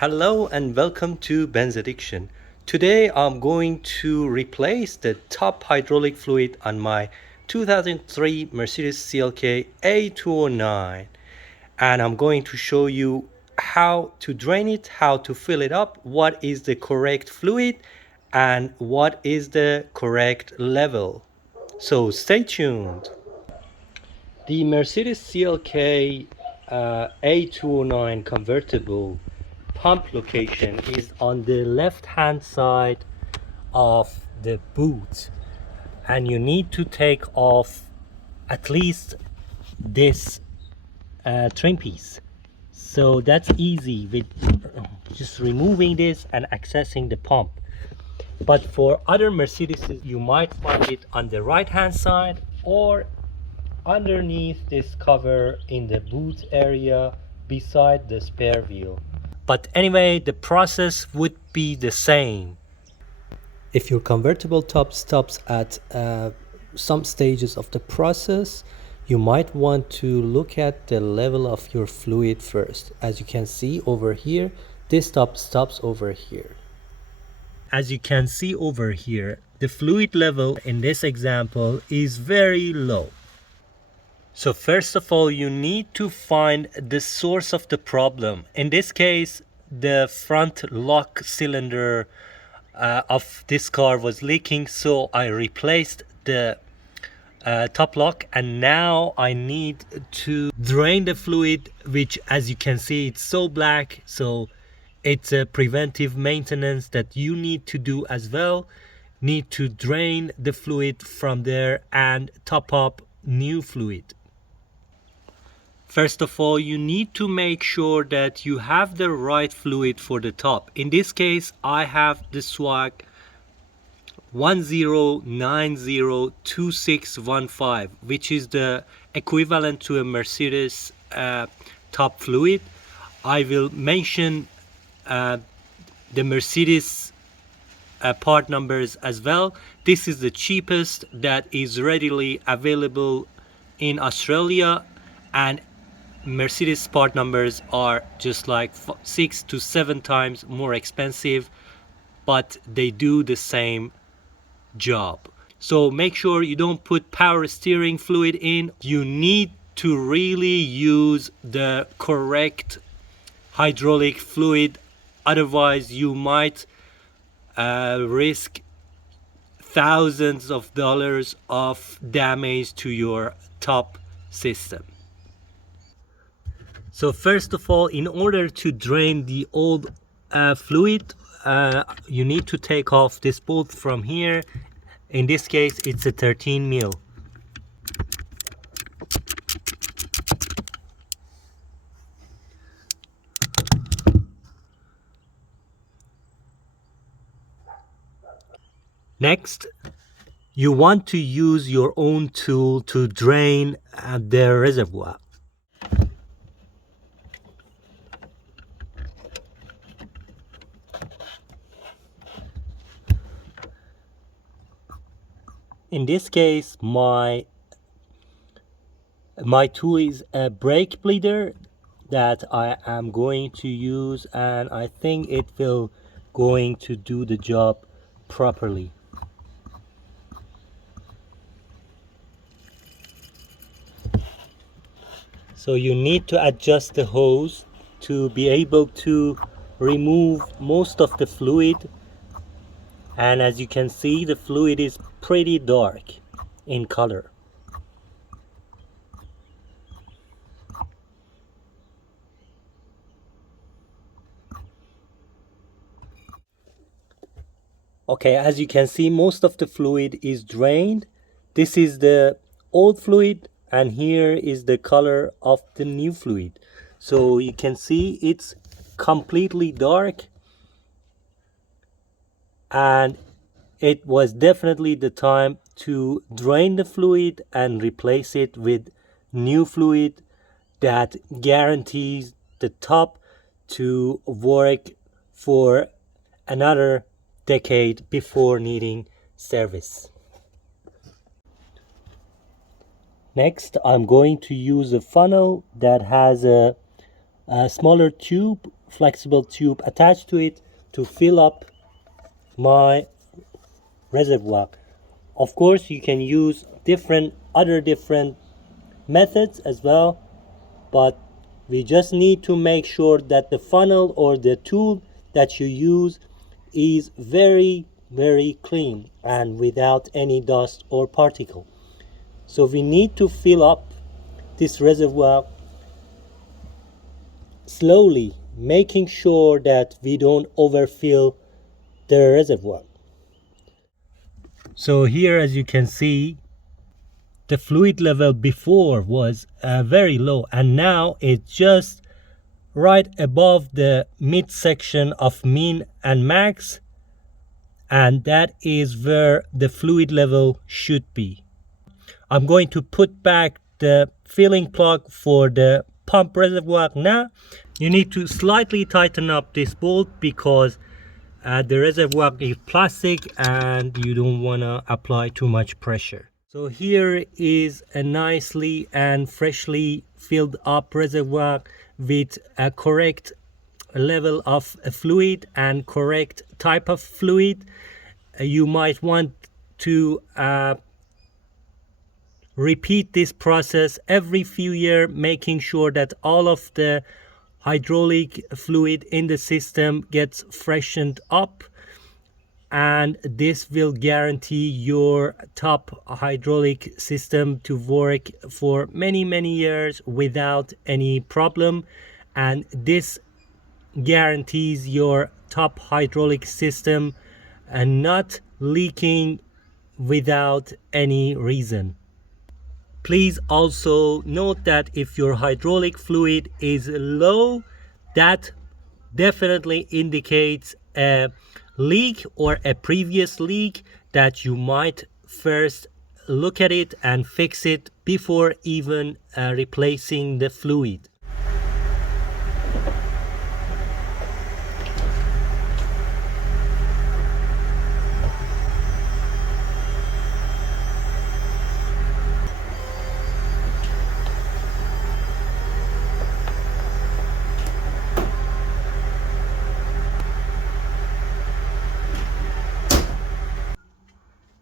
Hello and welcome to Benz Addiction. Today I'm going to replace the top hydraulic fluid on my 2003 Mercedes CLK A209, and I'm going to show you how to drain it, how to fill it up, what is the correct fluid, and what is the correct level. So stay tuned. The Mercedes CLK A209 convertible pump location is on the left hand side of the boot, and you need to take off at least this trim piece. So that's easy with just removing this and accessing the pump. But for other Mercedes, you might find it on the right hand side or underneath this cover in the boot area beside the spare wheel. But anyway, the process would be the same. If your convertible top stops at some stages of the process, you might want to look at the level of your fluid first. As you can see over here, this top stops over here. As you can see over here, the fluid level in this example is very low. So first of all, you need to find the source of the problem. In this case, the front lock cylinder of this car was leaking, so I replaced the top lock, and now I need to drain the fluid, which as you can see it's so black, so it's a preventive maintenance that you need to do as well. Need to drain the fluid from there and top up new fluid. First of all, you need to make sure that you have the right fluid for the top. In this case, I have the swag 10902615, which is the equivalent to a Mercedes top fluid. I will mention the Mercedes part numbers as well. This is the cheapest that is readily available in Australia, and Mercedes part numbers are just like 6 to 7 times more expensive, but they do the same job. So make sure you don't put power steering fluid in. You need to really use the correct hydraulic fluid, otherwise you might risk thousands of dollars of damage to your top system. So first of all, in order to drain the old fluid, you need to take off this bolt from here. In this case, it's a 13 mil. Next, you want to use your own tool to drain the reservoir. In this case, my tool is a brake bleeder that I am going to use, and I think it will going to do the job properly. So you need to adjust the hose to be able to remove most of the fluid, and as you can see, the fluid is pretty dark in color. Okay, as you can see, most of the fluid is drained. This is the old fluid, and here is the color of the new fluid. So you can see it's completely dark, and it was definitely the time to drain the fluid and replace it with new fluid that guarantees the top to work for another decade before needing service. Next, I'm going to use a funnel that has a smaller tube flexible tube attached to it to fill up my reservoir. Of course, you can use other different methods as well, but we just need to make sure that the funnel or the tool that you use is very clean and without any dust or particle. So we need to fill up this reservoir slowly, making sure that we don't overfill the reservoir. So here, as you can see, the fluid level before was very low, and now it's just right above the midsection of min and max, and that is where the fluid level should be. I'm going to put back the filling plug for the pump reservoir now. You need to slightly tighten up this bolt because the reservoir is plastic and you don't want to apply too much pressure. So here is a nicely and freshly filled up reservoir with a correct level of fluid and correct type of fluid. You might want to repeat this process every few years, making sure that all of the hydraulic fluid in the system gets freshened up, and this will guarantee your top hydraulic system to work for many years without any problem. And this guarantees your top hydraulic system and not leaking without any reason. Please also note that if your hydraulic fluid is low, that definitely indicates a leak or a previous leak that you might first look at it and fix it before even replacing the fluid.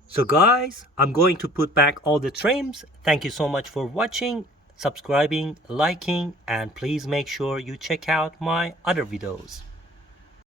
So guys, I'm going to put back all the trims. Thank you so much for watching, subscribing, liking, and please make sure you check out my other videos.